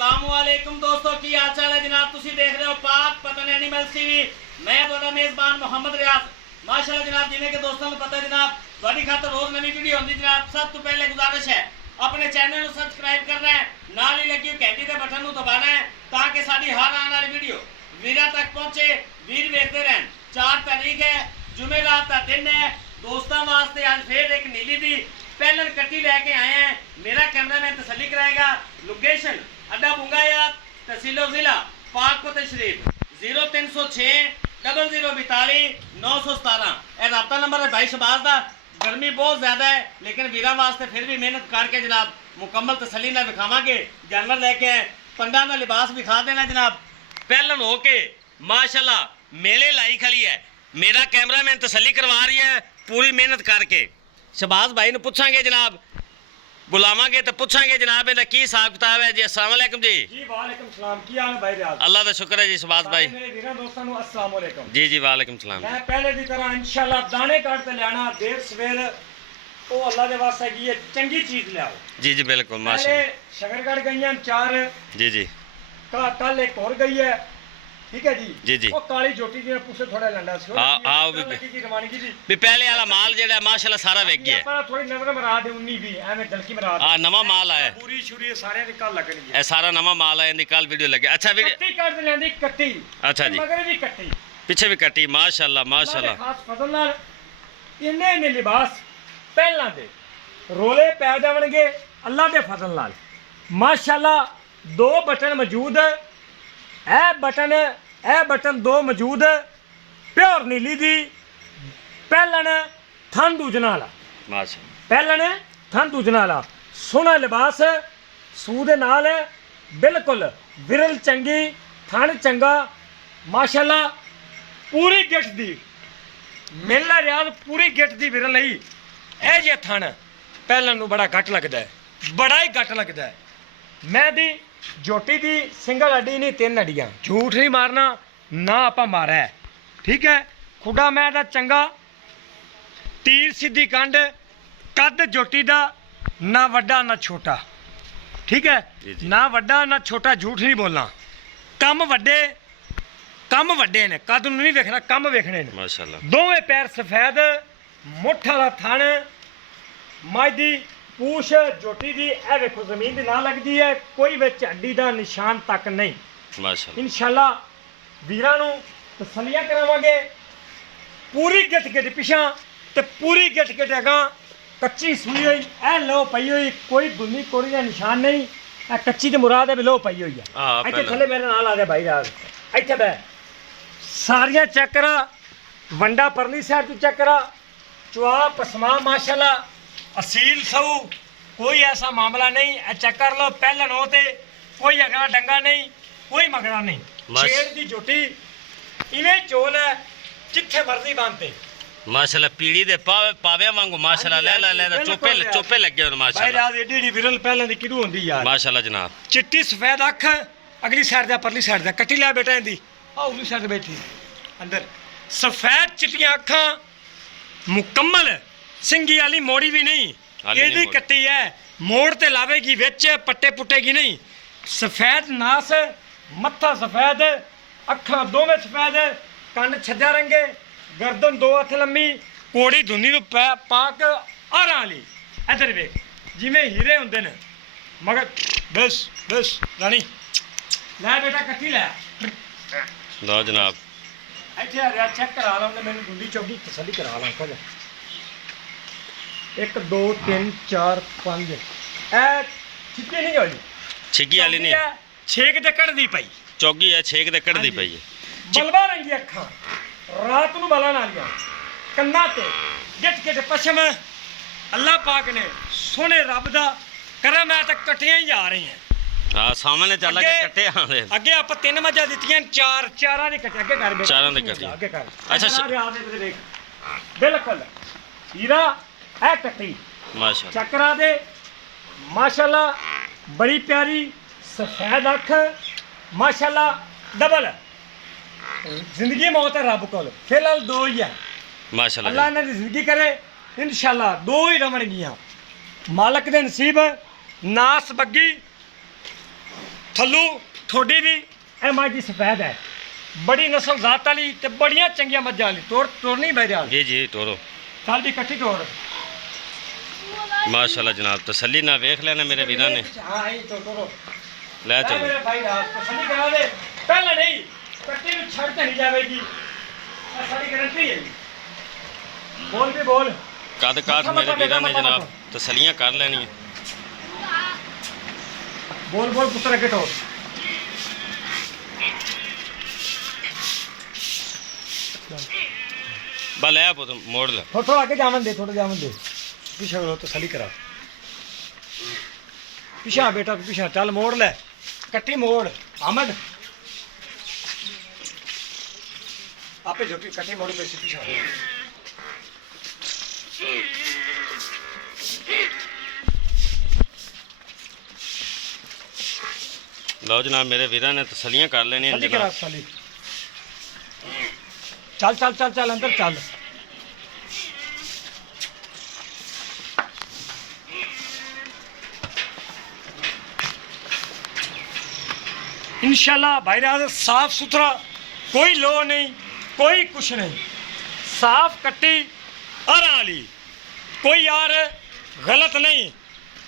अस्सलामुअलैकुम दोस्तों की हाल चाल है जनाब। तुसी देख रहे हो पाक पतन एनिमल्स टीवी। मैं तुहाडा मेज़बान मोहम्मद रियाज। माशाल्लाह जनाब, जिवें कि दोस्तों को पता है जनाब, तुहाडी खातर रोज नवी वीडियो होंदी जनाब। सब तो पहले गुजारिश है अपने चैनल को सब्सक्राइब करना है, नाल ही लगी घंटी के बटन को दबाना है ताकि साडी हर आने वाली वीडियो वीरां तक पहुंचे। वीर वेखते रहन। 4 तारीख है, जुमेरात का दिन है। दोस्तों वास्ते आज फिर एक नीली दी पैनल कट्टी लेके आए हैं। मेरा कैमरामैन तसल्ली कराएगा। लोकेशन अड्डा बुंगायात, तहसीलो जिला पाकपत शरीफ। 0306 0042 917 यह रब्ता नंबर है भाई शबाज का। गर्मी बहुत ज़्यादा है लेकिन वीरां वास्ते फिर भी मेहनत करके जनाब मुकम्मल तसल्ली ना विखावांगे। जानवर लेके आए, पंडा का लिबास विखा देना जनाब। पहलन हो के माशाल्लाह मेले लाई खड़ी है। मेरा कैमरामैन तसल्ली करवा रही है पूरी मेहनत करके। शबाज भाई ने पूछांगे जनाब, बुलावांगे तो पूछांगे जनाब इहदा की हिसाब किताब है जी। अस्सलाम वालेकुम जी। जी वालेकुम सलाम। की हाल है भाई रियाज? अल्लाह का शुक्र है जी शबाज भाई। मेरे वीरां दोस्तों को अस्सलाम वालेकुम। जी जी वालेकुम सलाम। मैं पहले की तरह इंशाल्लाह दाने काट के लाना देर सवेर ओ अल्लाह दे वास्ते की चंगी चीज लाओ। जी जी बिल्कुल पहले माशाल्लाह। शकरगढ़ गईयां 4, जी जी कल एक और गई है, ठीक है जी। जी जी। वो काली जोटी जी पूछे थोड़ा लंडा सी आओ भी की रवानगी जी भी पहले वाला माल जेड़ा माशाल्लाह सारा वेच गया पर थोड़ी नजर मरा दे 19 भी एवें डलकी मरा दे। आ नवा माल आया पूरी छुरी सारे दी कल लगनी है। ए सारा नवा माल आया, निकाल वीडियो लगे। अच्छा वीडियो कट्टी काट दे लेंदी कट्टी। अच्छा जी। मगर भी कट्टी पीछे भी कटी माशाल्लाह माशाल्लाह। खास फजल नाल इन्ने ने लिबास पहला दे रोले पै जावणगे अल्लाह दे फजल नाल माशाल्लाह। 2 बटन मौजूद, ए बटन 2 मौजूद। प्योर नीली दी पहलन थन दूजना वाला माशाल्लाह। पहलन थन दूजना वाला सोहना लिबास सूह दे नाल बिल्कुल विरल चंगी थन चंगा माशाल्लाह। पूरी गिट्ठ दी मेला रियाज पूरी गिट्ठ दी विरल आई। ਇਹ ਜੇ ਥਣ ਪਹਿਲਾਂ ਨੂੰ ਬੜਾ ਘੱਟ ਲੱਗਦਾ ਹੈ, ਬੜਾ ਹੀ ਘੱਟ ਲੱਗਦਾ ਹੈ। ਮੈਂ ਦੀ ਜੋਟੀ ਦੀ ਸਿੰਗਲ ਅੱਡੀ ਨਹੀਂ 3 ਅੱਡੀਆਂ, ਝੂਠ ਨਹੀਂ ਮਾਰਨਾ ਨਾ ਆਪਾਂ ਮਾਰਿਆ ਹੈ, ਠੀਕ ਹੈ। ਖੁੱਡਾ ਮੈਂ ਦਾ ਚੰਗਾ ਤੀਰ ਸਿੱਧੀ ਕੰਡ ਕੱਦ ਜੋਟੀ ਦਾ ਨਾ ਵੱਡਾ ਨਾ ਛੋਟਾ, ਠੀਕ ਹੈ। ਨਾ ਵੱਡਾ ਨਾ ਛੋਟਾ, ਝੂਠ ਨਹੀਂ ਬੋਲਣਾ। ਕੰਮ ਵੱਡੇ ਨੇ, ਕੱਦ ਨੂੰ ਨਹੀਂ ਵੇਖਣਾ, ਕੰਮ ਵੇਖਣੇ ਨੇ माशाल्लाह। ਦੋਵੇਂ ਪੈਰ ਸਫੈਦ ਮੁੱਠ ਵਾਲਾ ਥਣ ਮੱਝ ਦੀ ਪੂਛ ਜੋਟੀ ਦੀ ਇਹ ਵੇਖੋ ਜ਼ਮੀਨ ਦੀ ਨਾ ਲੱਗਦੀ ਹੈ, ਕੋਈ ਵਿੱਚ ਹੱਡੀ ਦਾ ਨਿਸ਼ਾਨ ਤੱਕ ਨਹੀਂ। माशाल्लाह ਇਨਸ਼ਾਅੱਲਾ ਵੀਰਾਂ ਨੂੰ ਤਸੱਲੀਆਂ ਕਰਾਵਾਂਗੇ। ਪੂਰੀ ਗਿੱਟ ਪਿਛਾਂ ਤੇ ਪੂਰੀ ਗਿੱਟ ਅਗਾਂ ਕੱਚੀ ਸੂਈ ਹੋਈ ਇਹ ਲੋ ਪਈ ਹੋਈ, ਕੋਈ ਦੁਨੀ ਕੋੜੀ ਦਾ ਨਿਸ਼ਾਨ ਨਹੀਂ। ਇਹ ਕੱਚੀ ਤੇ ਮੁਰਾਦ ਹੈ ਵੀ ਲੋ ਪਈ ਹੋਈ ਹਾਂ, ਆ। ਇੱਥੇ ਪਹਿਲਾਂ। ਥੱਲੇ ਮੇਰੇ ਨਾਲ ਆ ਜਾ ਭਾਈ ਰਾਜ, ਇੱਥੇ ਬੈ ਸਾਰੀਆਂ ਚੈੱਕ ਕਰਾ। ਵੰਡਾ ਪਰਲੀ ਸਾਈਡ ਤੋਂ ਚੈੱਕ ਕਰਾ। ਚੁਆ ਪਸਮਾ ਮਾਸ਼ਾਅੱਲਾ ਅਸੀਲ ਸਊ, ਕੋਈ ਐਸਾ ਮਾਮਲਾ ਨਹੀਂ। ਇਹ ਚੈੱਕ ਕਰ ਲਓ ਪਹਿਲਨ ਹੋ ਤੇ ਕੋਈ ਅਗਲਾ ਡੰਗਾ ਨਹੀਂ, ਕੋਈ ਮਗਰਾ ਨਹੀਂ। ਛੇੜ ਦੀ ਜੋਟੀ ਇਵੇਂ ਚੋਲ ਹੈ ਜਿੱਥੇ ਮਰਜ਼ੀ ਬੰਨਤੇ माशाल्लाह। पीड़ी दे पावे वांगू माशाल्लाह। ले चोपे लगे होन ਭਾਈ माशाल्लाह ਰਾਜ ਏਡੀ ਏਡੀ ਵਿਰਲ ਪਹਿਲਾਂ ਦੀ ਕਿਹੜੂ ਹੁੰਦੀ ਯਾਰ। माशाल्लाह जनाब। ਚਿੱਟੀ ਸਫੈਦ ਅੱਖ ਅਗਲੀ ਸਾਈਡ ਦਾ ਪਰਲੀ ਸਾਈਡ ਦਾ ਕੱਟੀ ਲਿਆ ਬੇਟਾ ਇਹਦੀ ਆ ਉਰਲੀ ਸਾਈਡ ਬੈਠੀ ਅੰਦਰ ਸਫੈਦ ਚਿੱਟੀਆਂ ਅੱਖਾਂ ਮੁਕੰਮਲ ਸਿੰਗੀ ਵਾਲੀ ਮੋੜੀ ਵੀ ਨਹੀਂ ਇਹਦੀ ਕੱਟੀ ਹੈ। ਮੋੜ ਤੇ ਲਾਵੇਗੀ ਵਿੱਚ ਪੱਟੇ ਪੁੱਟੇਗੀ ਨਹੀਂ। ਸਫੈਦ ਨਾਸ ਮੱਥਾ ਸਫੈਦ ਅੱਖਾਂ ਦੋਵੇਂ ਸਫੈਦ ਕੰਨ ਛੱਜਾ ਰੰਗੇ ਗਰਦਨ 2 ਹੱਥ ਲੰਮੀ ਕੋੜੀ ਧੁੰਨੀ ਨੂੰ ਪਾਕ ਆਰਾਂ ਵਾਲੀ। ਇੱਧਰ ਵੇਖ ਜਿਵੇਂ ਹੀਰੇ ਹੁੰਦੇ ਨੇ ਮਗਰ ਬਸ ਰਾਣੀ ਲੈ ਬੇਟਾ ਕੱਟੀ ਲੈ लो जनाब। ਇੱਥੇ ਆ ਰਿਹਾ ਚੈੱਕ ਕਰਾ ਲਾਂ ਤੇ ਮੈਨੂੰ ਗੁੰਡੀ ਚੌਕੀ ਤਸੱਲੀ ਕਰਾ ਲਾਂ ਕੁਝ। 1 2 3 4 5 ਇਹ ਛਿੱਕੀ ਨਹੀਂ ਹੋਈ, छिगी वाली नहीं ਛੇਕ ਤੇ ਕੱਢਦੀ ਪਈ चौगी है, छेक दे कट दी पई है। ਬਲਬਾ ਰੰਗੀ ਅੱਖਾਂ ਰਾਤ ਨੂੰ ਬਲਾ ਨਾਲੀਆਂ ਕੰਨਾਂ ਤੇ ਗਿੱਟ ਪਛਮ ਅੱਲਾਹ ਪਾਕ ਨੇ ਸੋਹਣੇ ਰੱਬ ਦਾ ਕਰਮ ਹੈ ਤਾਂ ਕੱਟੀਆਂ ਹੀ ਜਾ ਰਹੀਆਂ। हां सामने चला के कट्टे आंदे। ਅੱਗੇ ਆਪਾਂ 3 ਮੱਝਾਂ ਦਿੱਤੀਆਂ, ਚਾਰਾਂ ਦੇ ਕੱਟੇ ਅੱਗੇ ਕਰ ਬੇਟਾ, ਚਾਰਾਂ ਦੇ ਕੱਟੇ ਅੱਗੇ ਕਰ। ਅੱਛਾ, ਰਿਆਜ਼ ਦੇ ਦੇਖ ਬਿਲਕੁਲ ਹੀਰਾ ਇਹ ਕੱਟੀ माशाल्लाह। ਚੱਕਰਾ ਦੇ ਮਾਸ਼ਾਅੱਲਾ। ਬੜੀ ਪਿਆਰੀ ਸਫੈਦ ਅੱਖ ਮਾਸ਼ਾਅੱਲਾ। ਡਬਲ ਜ਼ਿੰਦਗੀ ਮੌਤ ਹੈ ਰੱਬ ਕੋਲ, ਫਿਲਹਾਲ 2 ਹੀ ਹੈ। माशाल्लाह ਅੱਲਾ ਇਹਨਾਂ ਦੀ ਜ਼ਿੰਦਗੀ ਕਰੇ ਇਨਸ਼ਾਅੱਲਾ 2 ਹੀ ਰਵਣਗੀਆਂ। ਮਾਲਕ ਦੇ ਨਸੀਬ ਨਾਸ ਬੱਗੀ ਥੱਲੂ ਥੋੜੀ ਵੀ ਇਹ ਮੱਝ ਦੀ ਸਫੈਦ ਹੈ ਬੜੀ ਨਸਲ ਜ਼ਾਤ ਵਾਲੀ ਤੇ ਬੜੀਆਂ ਚੰਗੀਆਂ ਮੱਝਾਂ ਵਾਲੀ ਤੋਰਨੀ ਬਹਿਰਾਲ जी जी टोरो ਚੱਲ ਵੀ ਇਕੱਠੀ ਤੋਰ माशाल्लाह जनाब तसल्ली ना वेख लेना मेरे वीरा ने ਹਾਂ ਇਹ ਤੋਰੋ ले ਲੈ चलो ਮੇਰੇ ਭਾਈ ਰਾਤ ਤਸੱਲੀ ਕਰਾ ਦੇ ਪਹਿਲਾਂ ਨਹੀਂ ਕੱਟੀ ਨੂੰ ਛੱਡ ਤੇ ਨਹੀਂ ਜਾਵੇਗੀ ਇਹ ਸਾਡੀ ਗਾਰੰਟੀ ਹੈ ਬੋਲ ਵੀ ਬੋਲ कद काठ मेरे वीरा ने जनाब तसल्लियां कर लेनी बोल बोल पुत्र अगे टोर बल है पुत मोड़ ले थोड़ा आगे जावन दे थोड़ा जावन दे पीछे हो तो सली करा पीछा बेटा पीछा चल मोड़ ले कट्टी मोड़ अहमद आपे झोटी कट्टी मोड़ पे पीछा लो जनाब मेरे वीरा ने तसल्लियां कर लेनी सली करा सली चल चल चल चल अंदर चल इंशाल्लाह भाई राज साफ सुथरा कोई लो नहीं कोई कुछ नहीं साफ कट्टी और आली कोई यार गलत नहीं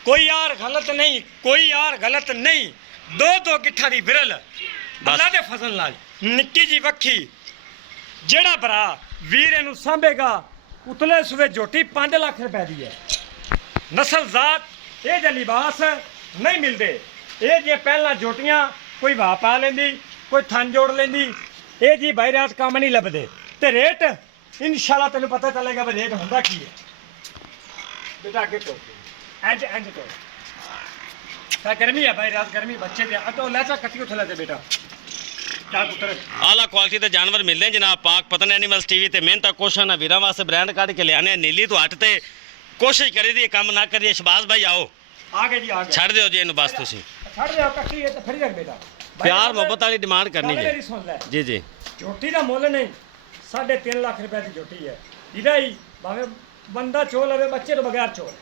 कोई यार गलत नहीं कोई यार गलत नहीं दो गिट्ठा दी बिरल अल्लाह दे फजल नाल निक्की जी वक्खी जेड़ा भरा वीर इनू सांभेगा उतले सुबह झोटी 5 लाख रुपए दी है नस्ल जात ये जे लिबास नहीं मिलते ये जे पहला झोटियां कोई वाह पा लेंदी कोई थन जोड़ लेंदी ये जी भाई रात काम नहीं लभदे ते रेट इंशाल्लाह तेन पता चलेगा भी रेट होंदा की है बेटा आगे तो एंड एंड तो क्या गर्मी है भाई रात गर्मी बच्चे दे तो लैसा कट्टी उठला दे बेटा क्या पुत्र आला क्वालिटी दे जानवर मिलते हैं जनाब पाक पतन एनिमल्स टीवी ते मेहनत कोशिश ना वीरा वास्ते ब्रांड काट के लियाने नीली तो हट ते कोशिश करी दी काम ना करिए शबाज भाई आओ आगे जी आगे छड़ दियो जी इन्हू बस तुसी छड़ दे कट्टी है तो फिर रख बेटा प्यार मोहब्बत वाली डिमांड करनी मेरी जी सुन ले जी जी झोटी का मुल नहीं 3.5 लाख रुपए की झोटी है इधर ही भावे बंदा चोल है बच्चे तो बगैर चोल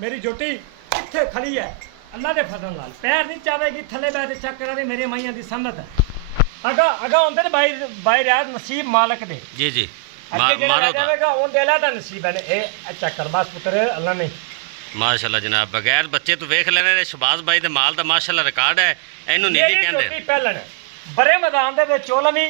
मेरी झोटी कितने खड़ी है अल्लाह के फजल नाल पैर नहीं चावेगी थले बैठ चेक करा दे मेरी माइया की सन्नत है अगा अगा होंदे ने भाई रात नसीब मालक दे जी जी अगे मारो जेड़ा जावेगा उन देला दा नसीब है ए चेक कर बस पुत्र अल्लाह ने माशाल्लाह जनाब बगैर बच्चे तो वेख लेने ने शबाज भाई दे माल दा माशाल्लाह रिकॉर्ड है इन्हू नीली कहंदे झोटी पहलन बड़े मैदान दे विच चोल नहीं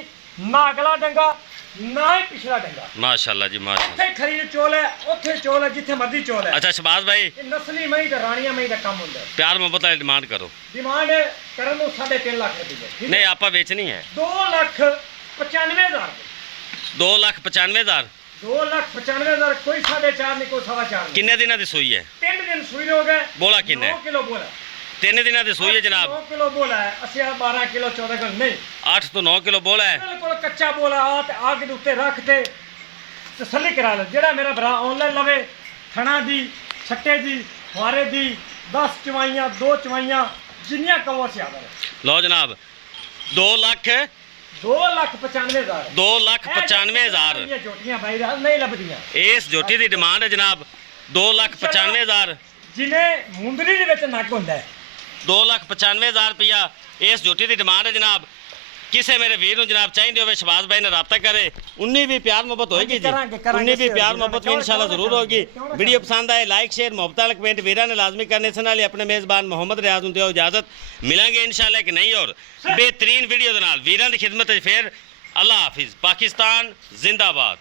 ना अगला डंगा ना ही पिछला डंगा माशाल्लाह जी माशाल्लाह जिथे खरीद चोल है उत्थे चोल है जिथे मर्जी चोल है अच्छा शबाज भाई ये नस्ली मई ते रानियां मई दा काम हुंदा है प्यार मोहब्बत वाली डिमांड करो डिमांड करन ਨੂੰ 3.5 लाख रुपए नहीं आपा बेचनी है 2,95,000 2,95,000 2,95,000 कोई 4.5 नहीं कोई 4.5 किन्ने दिनों की सूई है 3 दिन सुई हो गए बोला किन्ने 9 किलो बोला 3 दिनों की सूई है जनाब 9 किलो बोला है ਅਸੀਂ 12 किलो 14 किलो नहीं 8 तो 9 किलो बोला है बिल्कुल कच्चा बोला आ ते आग ਦੇ ਉੱਤੇ ਰੱਖ ਤੇ ਤਸੱਲੀ ਕਰਾ ਲੈ ਜਿਹੜਾ ਮੇਰਾ ਭਰਾ ਆਨਲਾਈਨ ਲਵੇ ਥਣਾ ਦੀ ਛੱਟੇ ਦੀ ਫੁਆਰੇ ਦੀ 10 ਚਵਾਈਆਂ 2 ਚਵਾਈਆਂ ਜਿੰਨੀਆਂ ਕਵੋ ਸੀ ਆਵੇ लो जनाब 2 लाख 2,95,000 2,95,000 ਇਹ ਝੋਟੀਆਂ ਬਾਈ ਰਾਤ ਨਹੀਂ ਲੱਭਦੀਆਂ इस झोटी की डिमांड है जनाब 2,95,000 ਜਿਨੇ ਮੁੰਦਰੀ ਦੇ ਵਿੱਚ ਨੱਕ ਹੁੰਦਾ ਹੈ 2,95,000 रुपया इस झोटी की डिमांड है जनाब किसे मेरे वीर ਨੂੰ जनाब चाहिए होवे शबाज भाई ने रब्ता करे उन्नी भी प्यार मोहब्बत होगी जी उन्नी भी प्यार मोहब्बत भी इंशाल्लाह जरूर होगी वीडियो पसंद आए लाइक शेयर मोहब्बत वाले कमेंट वीरा ने लाजमी करने से नाल अपने मेज़बान मोहम्मद रियाज ਨੂੰ ਦਿਓ इजाजत मिलेंगे इंशाल्लाह कि नहीं और बेहतरीन वीडियो ਦੇ ਨਾਲ ਵੀਰਾਂ ਦੀ ਖਿਦਮਤ ਵਿੱਚ ਫਿਰ अल्लाह हाफिज पाकिस्तान जिंदाबाद।